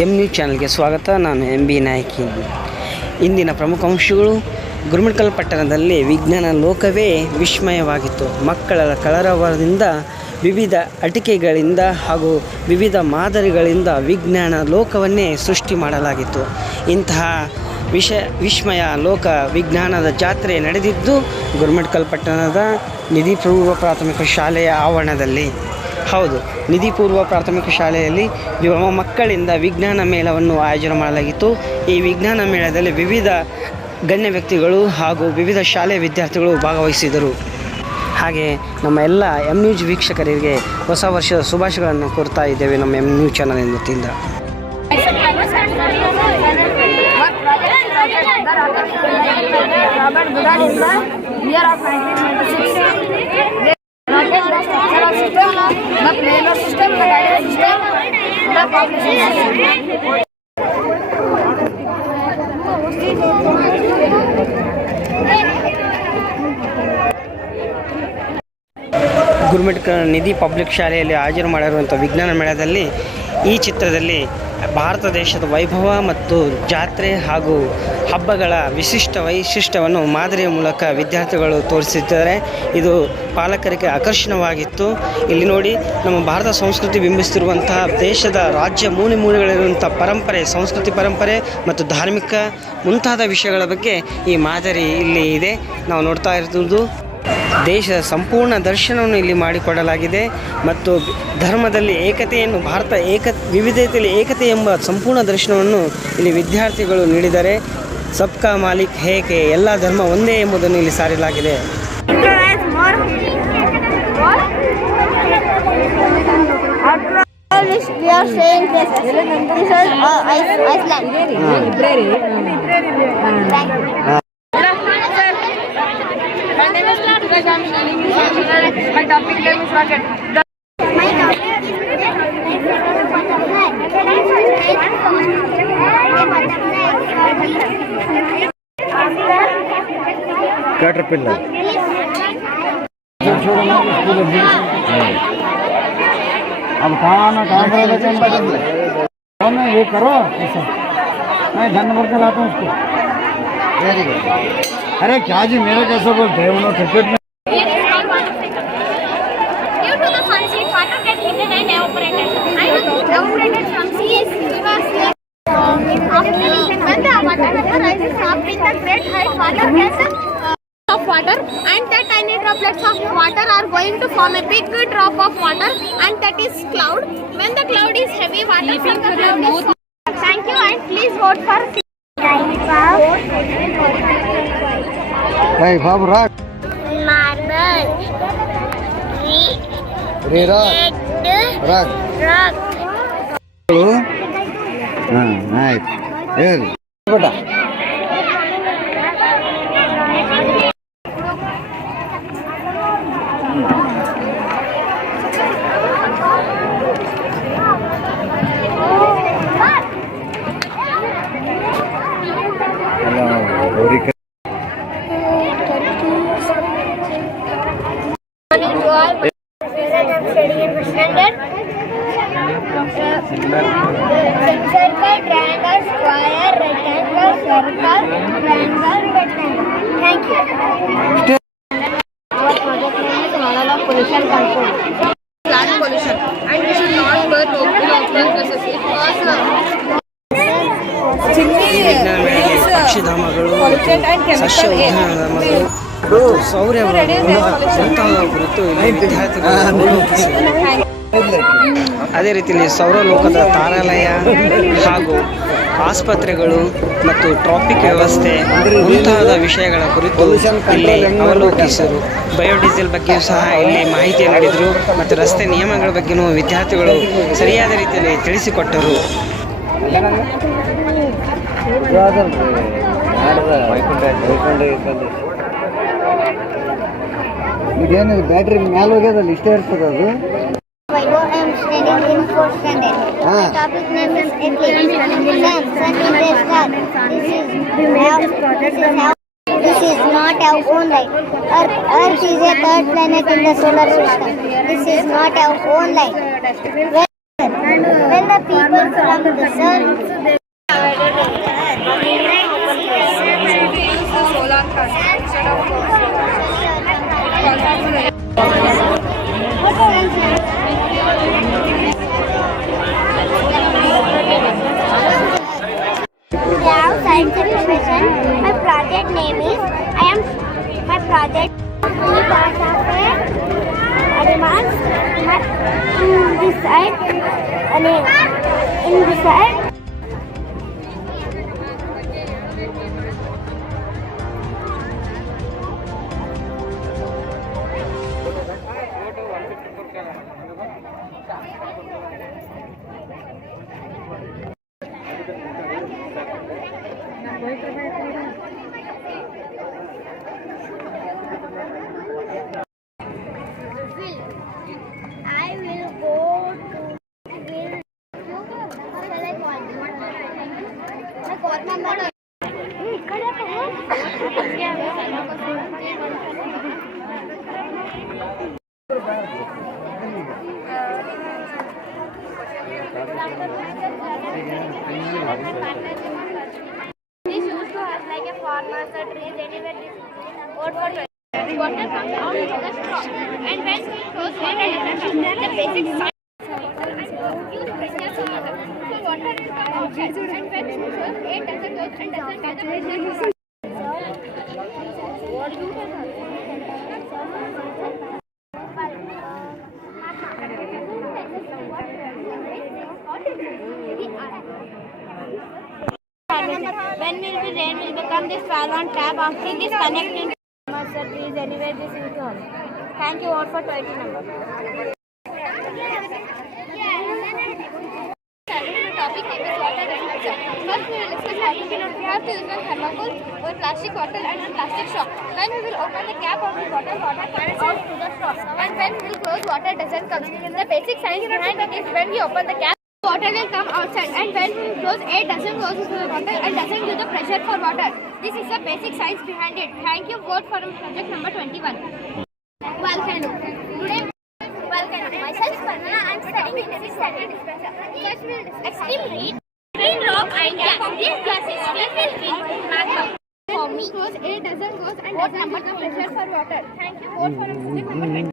ನ್ಯೂಸ್ ಚಾನಲ್ಗೆ ಸ್ವಾಗತ. ನಾನು MB ನಾಯಕಿ. ಇಂದಿನ ಪ್ರಮುಖ ಅಂಶಗಳು: ಗುರುಮಿಠಕಲ್ ಪಟ್ಟಣದಲ್ಲಿ ವಿಜ್ಞಾನ ಲೋಕವೇ ವಿಸ್ಮಯವಾಗಿತ್ತು. ಮಕ್ಕಳ ಕಲರವದಿಂದ, ವಿವಿಧ ಆಟಿಕೆಗಳಿಂದ ಹಾಗೂ ವಿವಿಧ ಮಾದರಿಗಳಿಂದ ವಿಜ್ಞಾನ ಲೋಕವನ್ನೇ ಸೃಷ್ಟಿ ಮಾಡಲಾಗಿತ್ತು. ಇಂತಹ ವಿಸ್ಮಯ ಲೋಕ ವಿಜ್ಞಾನದ ಜಾತ್ರೆ ನಡೆದಿದ್ದು ಗುರುಮಿಠಕಲ್ ಪಟ್ಟಣದ ನಿಧಿ ಪೂರ್ವ ಪ್ರಾಥಮಿಕ ಶಾಲೆಯ ಆವರಣದಲ್ಲಿ. ಹೌದು, ನಿಧಿ ಪೂರ್ವ ಪ್ರಾಥಮಿಕ ಶಾಲೆಯಲ್ಲಿ ಮಕ್ಕಳಿಂದ ವಿಜ್ಞಾನ ಮೇಳವನ್ನು ಆಯೋಜನೆ ಮಾಡಲಾಗಿತ್ತು. ಈ ವಿಜ್ಞಾನ ಮೇಳದಲ್ಲಿ ವಿವಿಧ ಗಣ್ಯ ವ್ಯಕ್ತಿಗಳು ಹಾಗೂ ವಿವಿಧ ಶಾಲೆಯ ವಿದ್ಯಾರ್ಥಿಗಳು ಭಾಗವಹಿಸಿದರು. ಹಾಗೆ ನಮ್ಮ ಎಲ್ಲ ನ್ಯೂಸ್ ವೀಕ್ಷಕರಿಗೆ ಹೊಸ ವರ್ಷದ ಶುಭಾಶಯಗಳನ್ನು ಕೋರ್ತಾ ಇದ್ದೇವೆ ನಮ್ಮ ನ್ಯೂಸ್ ಚಾನಲ್ ವತಿಯಿಂದ. ಗುರುಮಿಠಕಲ್ ನಿಧಿ ಪಬ್ಲಿಕ್ ಶಾಲೆಯಲ್ಲಿ ಹಾಜರು ಮಾಡಿರುವಂಥ ವಿಜ್ಞಾನ ಮೇಳದಲ್ಲಿ ಈ ಚಿತ್ರದಲ್ಲಿ ಭಾರತ ದೇಶದ ವೈಭವ ಮತ್ತು ಜಾತ್ರೆ ಹಾಗೂ ಹಬ್ಬಗಳ ವೈಶಿಷ್ಟ್ಯವನ್ನು ಮಾದರಿಯ ಮೂಲಕ ವಿದ್ಯಾರ್ಥಿಗಳು ತೋರಿಸಿದ್ದಾರೆ. ಇದು ಪಾಲಕರಿಗೆ ಆಕರ್ಷಣವಾಗಿತ್ತು. ಇಲ್ಲಿ ನೋಡಿ, ನಮ್ಮ ಭಾರತ ಸಂಸ್ಕೃತಿ ಬಿಂಬಿಸುತ್ತಿರುವಂತಹ ದೇಶದ ರಾಜ್ಯ ಮೂಲೆಗಳಿರುವಂಥ ಸಂಸ್ಕೃತಿ ಪರಂಪರೆ ಮತ್ತು ಧಾರ್ಮಿಕ ಮುಂತಾದ ವಿಷಯಗಳ ಬಗ್ಗೆ ಈ ಮಾದರಿ ಇಲ್ಲಿ ಇದೆ. ನಾವು ನೋಡ್ತಾ ಇರ್ಬೋದು, ದೇಶದ ಸಂಪೂರ್ಣ ದರ್ಶನವನ್ನು ಇಲ್ಲಿ ಮಾಡಿಕೊಡಲಾಗಿದೆ ಮತ್ತು ಧರ್ಮದಲ್ಲಿ ಏಕತೆಯನ್ನು, ವಿವಿಧತೆಯಲ್ಲಿ ಏಕತೆ ಎಂಬ ಸಂಪೂರ್ಣ ದರ್ಶನವನ್ನು ಇಲ್ಲಿ ವಿದ್ಯಾರ್ಥಿಗಳು ನೀಡಿದ್ದಾರೆ. ಸಬ್ಕಾ ಮಾಲಿಕ್ ಹೇಗೆ, ಎಲ್ಲ ಧರ್ಮ ಒಂದೇ ಎಂಬುದನ್ನು ಇಲ್ಲಿ ಸಾರಲಾಗಿದೆ. My topic name is rocket. My topic is caterpillar. अब खाना ये करो ऐसा, मैं धन भर के लाता हूँ उसको. Very good. अरे क्या जी, मेरे कैसे बोलते हैं उन्होंने क्रिकेट में of water, and that tiny droplets of water are going to form a big drop of water, and that is cloud. When the cloud is heavy, water from the cloud is. Thank you, and please vote for Bob rock. Marble. Rock. Nice. Here. Circle, triangle, square, rectangle, circle, triangle, rectangle. Thank you. Our project name is Model of Pollution Control. Plant pollution, and we should not burn open places because ಪಕ್ಷಿಧಾಮಗಳು, ಸಸ್ಯ ಉದ್ಯಾನಗಳು, ಸೌರ ಮುಂತಾದ ಕುರಿತು ವಿದ್ಯಾರ್ಥಿಗಳು ಅವಲೋಕಿಸಿದರು. ಅದೇ ರೀತಿಯಲ್ಲಿ ಸೌರಲೋಕದ ತಾರಾಲಯ ಹಾಗೂ ಆಸ್ಪತ್ರೆಗಳು ಮತ್ತು ಟ್ರಾಫಿಕ್ ವ್ಯವಸ್ಥೆ ಮುಂತಾದ ವಿಷಯಗಳ ಕುರಿತು ಇಲ್ಲಿ ಅವಲೋಕಿಸಿದರು. ಬಯೋಡೀಸೆಲ್ ಬಗ್ಗೆಯೂ ಸಹ ಇಲ್ಲಿ ಮಾಹಿತಿ ನೀಡಿದರು ಮತ್ತು ರಸ್ತೆ ನಿಯಮಗಳ ಬಗ್ಗೆಯೂ ವಿದ್ಯಾರ್ಥಿಗಳು ಸರಿಯಾದ ರೀತಿಯಲ್ಲಿ ತಿಳಿಸಿಕೊಟ್ಟರು. ಇದೇನಿದೆ, ಬ್ಯಾಟ್ರಿ ಮ್ಯಾಲ ಹೋಗ್ಯದಲ್ಲ, ಇಷ್ಟೇ ಇರ್ತದೆ ಅದು. I am studying in 4th standard. My topic name is eclipse. Sun is a star. This is not our own light. Earth is a third planet in the solar system. This is not our own light. When the people from the sun solar card instead of have science exhibition. My project name is my project part of animals. In this side, in this side. I will go to This used to have like a farmers or trees anywhere. What water comes out into the straw, and when we close water, the basic science use pressure so water will come outside, and when we close, it doesn't go and doesn't get the pressure. When will the rain will become this valve on tap after this connecting master trees anywhere this is all. Thank you all for 20 numbers. Topic name is water reduction. First we will discuss how we have to use a thermocol or plastic bottle and a plastic straw. When we will open the cap of the bottle, water comes out to the straw. And when we will close, water doesn't come. The basic science behind it is when we open the cap, water will come outside, and when we close, air doesn't go into the water and doesn't give the pressure for water. This is the basic science behind it. Thank you. Vote for project number 21. Volcano. Today, volcano. Myself, Sparna. I am studying in 6th standard dispenser. First, we will discuss extreme heat, green rock, and gas. These gases will be magma. For me, close, air doesn't go and doesn't give the pressure for water. Thank you. Vote for project number 21.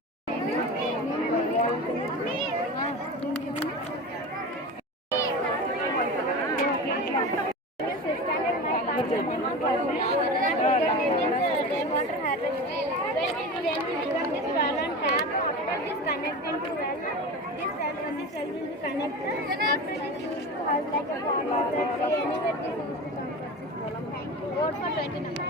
Vote for 20 numbers.